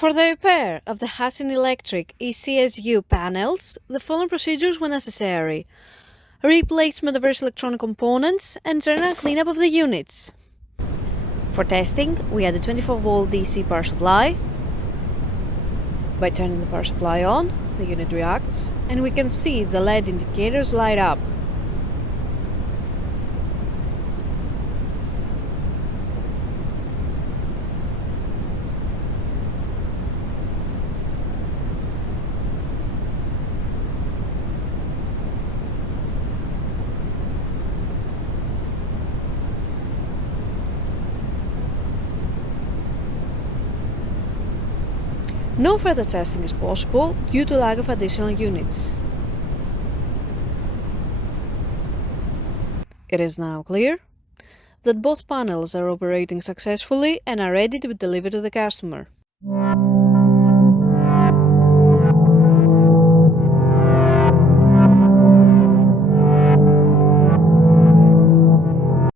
For the repair of the Hanshin electric ECSU panels, the following procedures were necessary: replacement of various electronic components and general cleanup of the units. For testing, we add a 24-volt DC power supply. By turning the power supply on, the unit reacts, and we can see the LED indicators light up. No further testing is possible due to lack of additional units. It is now clear that both panels are operating successfully and are ready to be delivered to the customer.